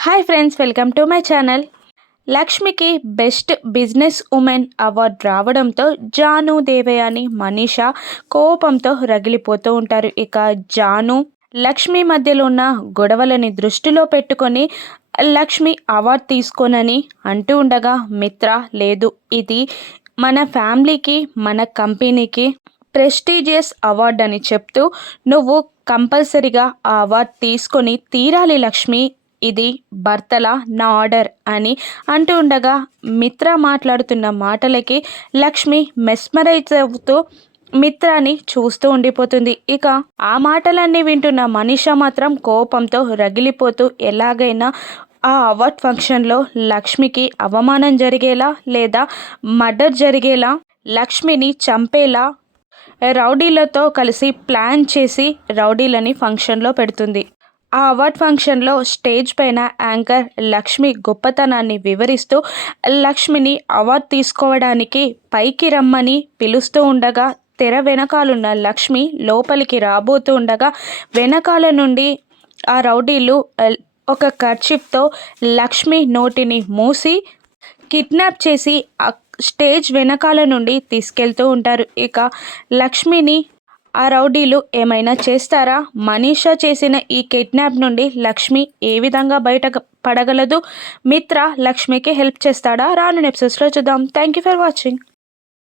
Hi friends welcome to my channel లక్ష్మికి best business women award రావడంతో జాను దేవయాని మనీషా కోపంతో రగిలిపోతూ ఉంటారు. ఇక జాను లక్ష్మి మధ్యలో ఉన్న గొడవలని దృష్టిలో పెట్టుకొని లక్ష్మి అవార్డు తీసుకోనని అంటూ ఉండగా మిత్ర లేదు ఇది మన ఫ్యామిలీకి మన కంపెనీకి ప్రెస్టీజియస్ అవార్డు అని చెప్తూ నువ్వు కంపల్సరిగా ఆ అవార్డు తీసుకొని తీరాలి లక్ష్మి ఇది భర్తల నా ఆర్డర్ అని అంటూ ఉండగా మిత్ర మాట్లాడుతున్న మాటలకి లక్ష్మి మెస్మరైజ్ అవుతూ మిత్రాని చూస్తూ ఉండిపోతుంది. ఇక ఆ మాటలన్నీ వింటున్న మనిష మాత్రం కోపంతో రగిలిపోతూ ఎలాగైనా ఆ అవార్డ్ ఫంక్షన్లో లక్ష్మికి అవమానం జరిగేలా లేదా మర్డర్ జరిగేలా లక్ష్మిని చంపేలా రౌడీలతో కలిసి ప్లాన్ చేసి రౌడీలని ఫంక్షన్లో పెడుతుంది. ఆ అవార్డ్ ఫంక్షన్లో స్టేజ్ పైన యాంకర్ లక్ష్మి గొప్పతనాన్ని వివరిస్తూ లక్ష్మిని అవార్డ్ తీసుకోవడానికి పైకి రమ్మని పిలుస్తూ ఉండగా తెర వెనకాలన్న లక్ష్మి లోపలికి రాబోతూ ఉండగా వెనకాల నుండి ఆ రౌడీలు ఒక కర్చిప్తో లక్ష్మి నోటిని మూసి కిడ్నాప్ చేసి స్టేజ్ వెనకాల నుండి తీసుకెళ్తూ ఉంటారు. ఇక లక్ష్మిని ఆ రౌడీలు ఏమైనా చేస్తారా? మనీషా చేసిన ఈ కిడ్నాప్ నుండి లక్ష్మి ఏ విధంగా బయట పడగలదు? మిత్ర లక్ష్మికి హెల్ప్ చేస్తాడా? రాను నెప్సెస్లో చూద్దాం. Thank you for watching